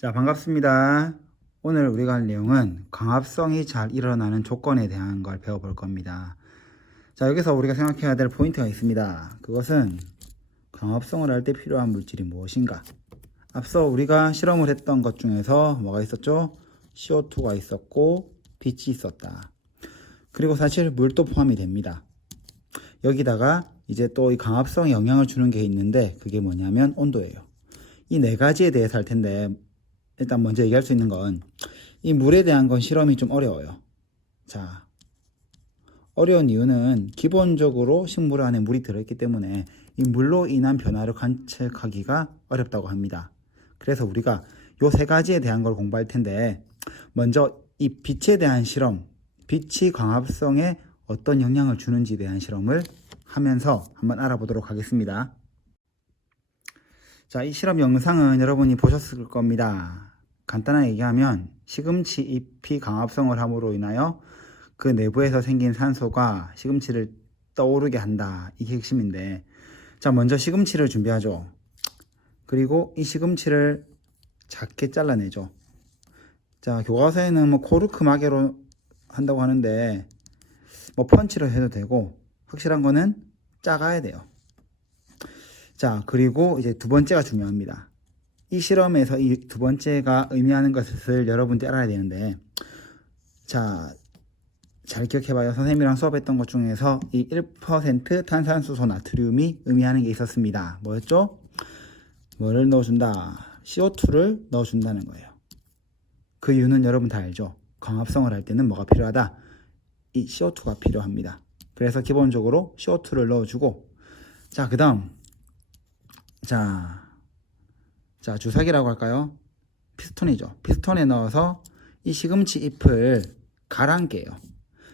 자, 반갑습니다. 오늘 우리가 할 내용은 광합성이 잘 일어나는 조건에 대한 걸 배워볼 겁니다. 자, 여기서 우리가 생각해야 될 포인트가 있습니다. 그것은 광합성을 할 때 필요한 물질이 무엇인가? 앞서 우리가 실험을 했던 것 중에서 뭐가 있었죠? CO2가 있었고 빛이 있었다. 그리고 사실 물도 포함이 됩니다. 여기다가 이제 또 이 광합성에 영향을 주는 게 있는데 그게 뭐냐면 온도예요. 이 네 가지에 대해서 할 텐데 일단 먼저 얘기할 수 있는 건 이 물에 대한 건 실험이 좀 어려워요. 자, 어려운 이유는 기본적으로 식물 안에 물이 들어있기 때문에 이 물로 인한 변화를 관측하기가 어렵다고 합니다. 그래서 우리가 요 세 가지에 대한 걸 공부할 텐데 먼저 이 빛에 대한 실험, 빛이 광합성에 어떤 영향을 주는지에 대한 실험을 하면서 한번 알아보도록 하겠습니다. 자, 이 실험 영상은 여러분이 보셨을 겁니다. 간단하게 얘기하면 시금치 잎이 광합성을 함으로 인하여 그 내부에서 생긴 산소가 시금치를 떠오르게 한다. 이게 핵심인데, 자, 먼저 시금치를 준비하죠. 그리고 이 시금치를 작게 잘라내죠. 자, 교과서에는 뭐 코르크 마개로 한다고 하는데 뭐 펀치로 해도 되고 확실한 거는 작아야 돼요. 자, 그리고 이제 두 번째가 중요합니다. 이 실험에서 이 두 번째가 의미하는 것을 여러분들이 알아야 되는데, 자, 잘 기억해봐요. 선생님이랑 수업했던 것 중에서 이 1% 탄산수소 나트륨이 의미하는 게 있었습니다. 뭐였죠? 뭐를 넣어준다? CO2를 넣어준다는 거예요. 그 이유는 여러분 다 알죠? 광합성을 할 때는 뭐가 필요하다? 이 CO2가 필요합니다. 그래서 기본적으로 CO2를 넣어주고, 자, 그 다음, 자, 주사기라고 할까요? 피스톤이죠. 피스톤에 넣어서 이 시금치 잎을 가라앉게요.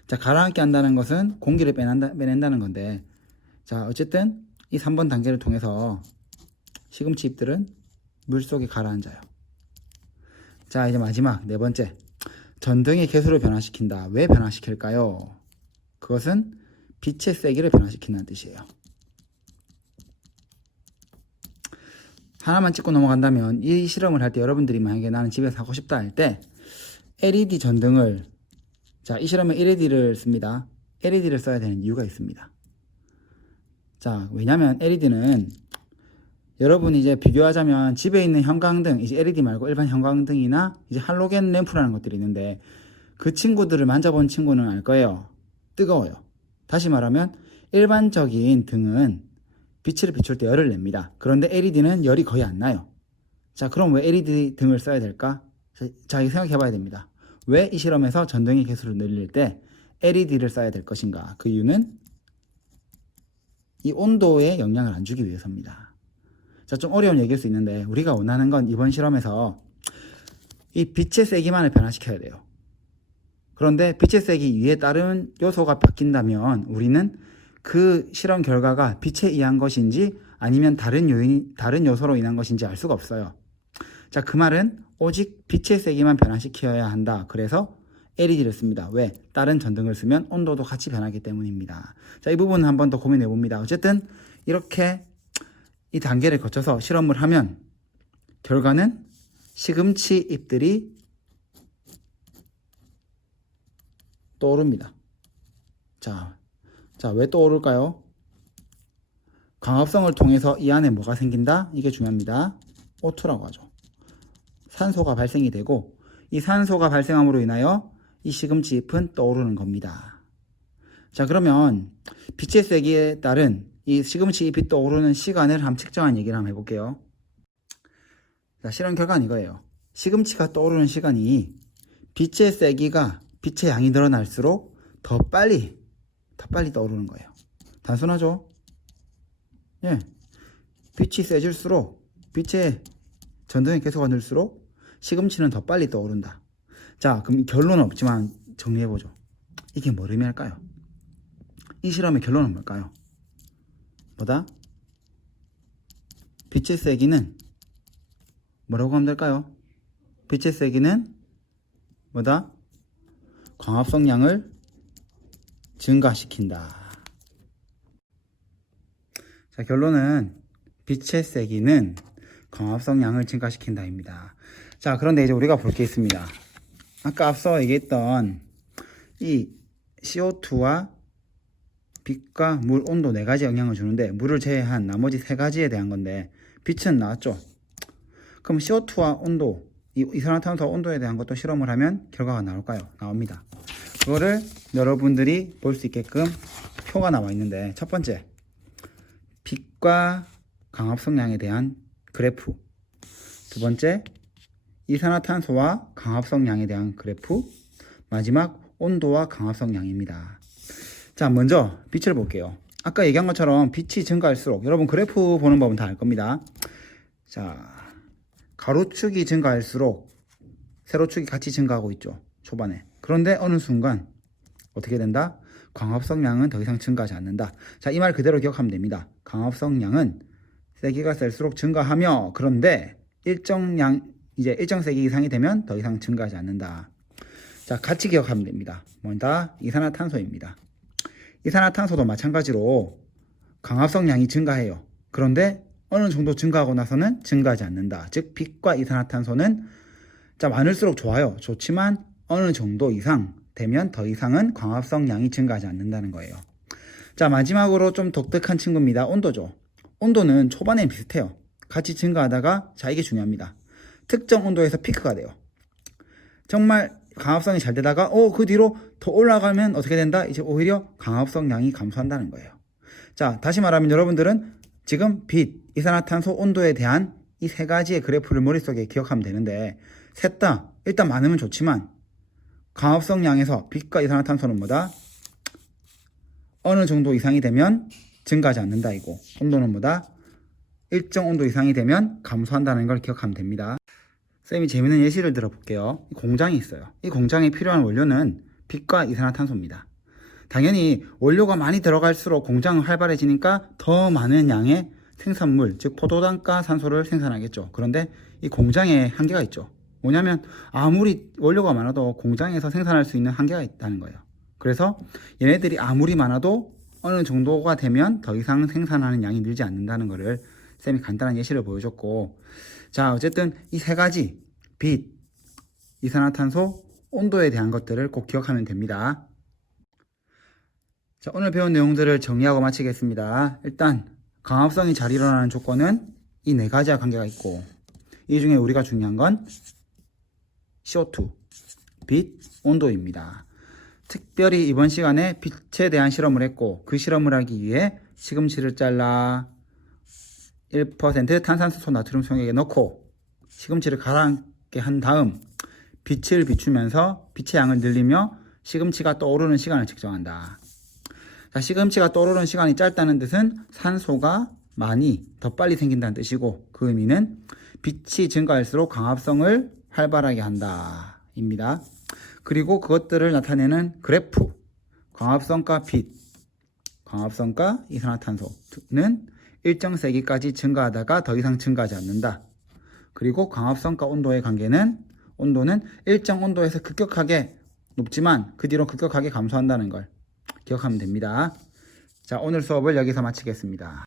자, 가라앉게 한다는 것은 공기를 빼낸다는 건데, 자, 어쨌든 이 3번 단계를 통해서 시금치 잎들은 물속에 가라앉아요. 자, 이제 마지막 네 번째. 전등의 개수를 변화시킨다. 왜 변화시킬까요? 그것은 빛의 세기를 변화시킨다는 뜻이에요. 하나만 짚고 넘어간다면 이 실험을 할 때 여러분들이 만약에 나는 집에서 하고 싶다 할 때 LED 전등을, 자, 이 실험에 LED를 씁니다. LED를 써야 되는 이유가 있습니다. 자, 왜냐면 LED는 여러분이 이제 비교하자면 집에 있는 형광등, 이제 LED 말고 일반 형광등이나 이제 할로겐 램프라는 것들이 있는데 그 친구들을 만져본 친구는 알 거예요. 뜨거워요. 다시 말하면 일반적인 등은 빛을 비출 때 열을 냅니다. 그런데 LED는 열이 거의 안 나요. 자, 그럼 왜 LED 등을 써야 될까? 자, 이거 생각해 봐야 됩니다. 왜 이 실험에서 전등의 개수를 늘릴 때 LED를 써야 될 것인가? 그 이유는 이 온도에 영향을 안 주기 위해서입니다. 자, 좀 어려운 얘기일 수 있는데 우리가 원하는 건 이번 실험에서 이 빛의 세기만을 변화시켜야 돼요. 그런데 빛의 세기 위에 다른 요소가 바뀐다면 우리는 그 실험 결과가 빛에 의한 것인지 아니면 다른 요소로 인한 것인지 알 수가 없어요. 자, 그 말은 오직 빛의 세기만 변화시켜야 한다. 그래서 LED를 씁니다. 왜? 다른 전등을 쓰면 온도도 같이 변하기 때문입니다. 자, 이 부분은 한번 더 고민해 봅니다. 어쨌든 이렇게 이 단계를 거쳐서 실험을 하면 결과는 시금치 잎들이 떠오릅니다. 자, 왜 떠오를까요? 광합성을 통해서 이 안에 뭐가 생긴다? 이게 중요합니다. O2라고 하죠. 산소가 발생이 되고 이 산소가 발생함으로 인하여 이 시금치 잎은 떠오르는 겁니다. 자, 그러면 빛의 세기에 따른 이 시금치 잎이 떠오르는 시간을 한번 측정한 얘기를 한번 해볼게요. 자, 실험 결과는 이거예요. 시금치가 떠오르는 시간이 빛의 세기가, 빛의 양이 늘어날수록 더 빨리 떠오르는 거예요. 단순하죠? 예. 빛이 세질수록, 빛의 전등의 개수가 늘수록 시금치는 더 빨리 떠오른다. 자, 그럼 결론은 없지만 정리해보죠. 이게 뭘 의미할까요? 이 실험의 결론은 뭘까요? 뭐다? 빛의 세기는 뭐라고 하면 될까요? 빛의 세기는 뭐다? 광합성량을 증가시킨다. 자, 결론은 빛의 세기는 광합성량을 증가시킨다입니다. 자, 그런데 이제 우리가 볼 게 있습니다. 아까 앞서 얘기했던 이 CO2와 빛과 물, 온도 4가지 영향을 주는데 물을 제외한 나머지 3가지에 대한 건데 빛은 나왔죠. 그럼 CO2와 온도, 이산화탄소 온도에 대한 것도 실험을 하면 결과가 나올까요? 나옵니다. 그거를 여러분들이 볼 수 있게끔 표가 나와 있는데 첫 번째, 빛과 강합성량에 대한 그래프. 두 번째, 이산화탄소와 강합성량에 대한 그래프. 마지막, 온도와 강합성량입니다. 자, 먼저 빛을 볼게요. 아까 얘기한 것처럼 빛이 증가할수록 여러분 그래프 보는 법은 다 알 겁니다. 자, 가로축이 증가할수록 세로축이 같이 증가하고 있죠. 초반에. 그런데 어느 순간 어떻게 된다? 광합성량은 더 이상 증가하지 않는다. 자, 이 말 그대로 기억하면 됩니다. 광합성량은 세기가 셀수록 증가하며 그런데 일정 세기 이상이 되면 더 이상 증가하지 않는다. 자, 같이 기억하면 됩니다. 뭐다? 이산화탄소입니다. 이산화탄소도 마찬가지로 광합성량이 증가해요. 그런데 어느 정도 증가하고 나서는 증가하지 않는다. 즉 빛과 이산화탄소는 자, 많을수록 좋아요. 좋지만 어느 정도 이상 되면 더 이상은 광합성량이 증가하지 않는다는 거예요. 자, 마지막으로 좀 독특한 친구입니다. 온도죠. 온도는 초반에 비슷해요. 같이 증가하다가 자, 이게 중요합니다. 특정 온도에서 피크가 돼요. 정말 광합성이 잘 되다가 그 뒤로 더 올라가면 어떻게 된다? 이제 오히려 광합성량이 감소한다는 거예요. 자, 다시 말하면 여러분들은 지금 빛, 이산화탄소, 온도에 대한 이 3가지의 그래프를 머릿속에 기억하면 되는데 셋 다 일단 많으면 좋지만 광합성량에서 빛과 이산화탄소는 뭐다? 어느 정도 이상이 되면 증가하지 않는다 이고 온도는 뭐다? 일정 온도 이상이 되면 감소한다는 걸 기억하면 됩니다. 쌤이 재밌는 예시를 들어볼게요. 공장이 있어요. 이 공장에 필요한 원료는 빛과 이산화탄소입니다. 당연히 원료가 많이 들어갈수록 공장은 활발해지니까 더 많은 양의 생산물, 즉 포도당가 산소를 생산하겠죠. 그런데 이 공장에 한계가 있죠. 뭐냐면 아무리 원료가 많아도 공장에서 생산할 수 있는 한계가 있다는 거예요. 그래서 얘네들이 아무리 많아도 어느 정도가 되면 더 이상 생산하는 양이 늘지 않는다는 거를 쌤이 간단한 예시를 보여줬고, 자, 어쨌든 이 3가지 빛, 이산화탄소, 온도에 대한 것들을 꼭 기억하면 됩니다. 자, 오늘 배운 내용들을 정리하고 마치겠습니다. 일단 광합성이 잘 일어나는 조건은 이 4가지와 관계가 있고 이 중에 우리가 중요한 건 CO2, 빛, 온도입니다. 특별히 이번 시간에 빛에 대한 실험을 했고 그 실험을 하기 위해 시금치를 잘라 1% 탄산수소 나트륨 송액에 넣고 시금치를 가라앉게 한 다음 빛을 비추면서 빛의 양을 늘리며 시금치가 떠오르는 시간을 측정한다. 자, 시금치가 떠오르는 시간이 짧다는 뜻은 산소가 많이 더 빨리 생긴다는 뜻이고 그 의미는 빛이 증가할수록 광합성을 활발하게 한다 입니다. 그리고 그것들을 나타내는 그래프, 광합성과 빛, 광합성과 이산화탄소는 일정 세기까지 증가하다가 더 이상 증가하지 않는다. 그리고 광합성과 온도의 관계는 온도는 일정 온도에서 급격하게 높지만 그 뒤로 급격하게 감소한다는 걸 기억하면 됩니다. 자, 오늘 수업을 여기서 마치겠습니다.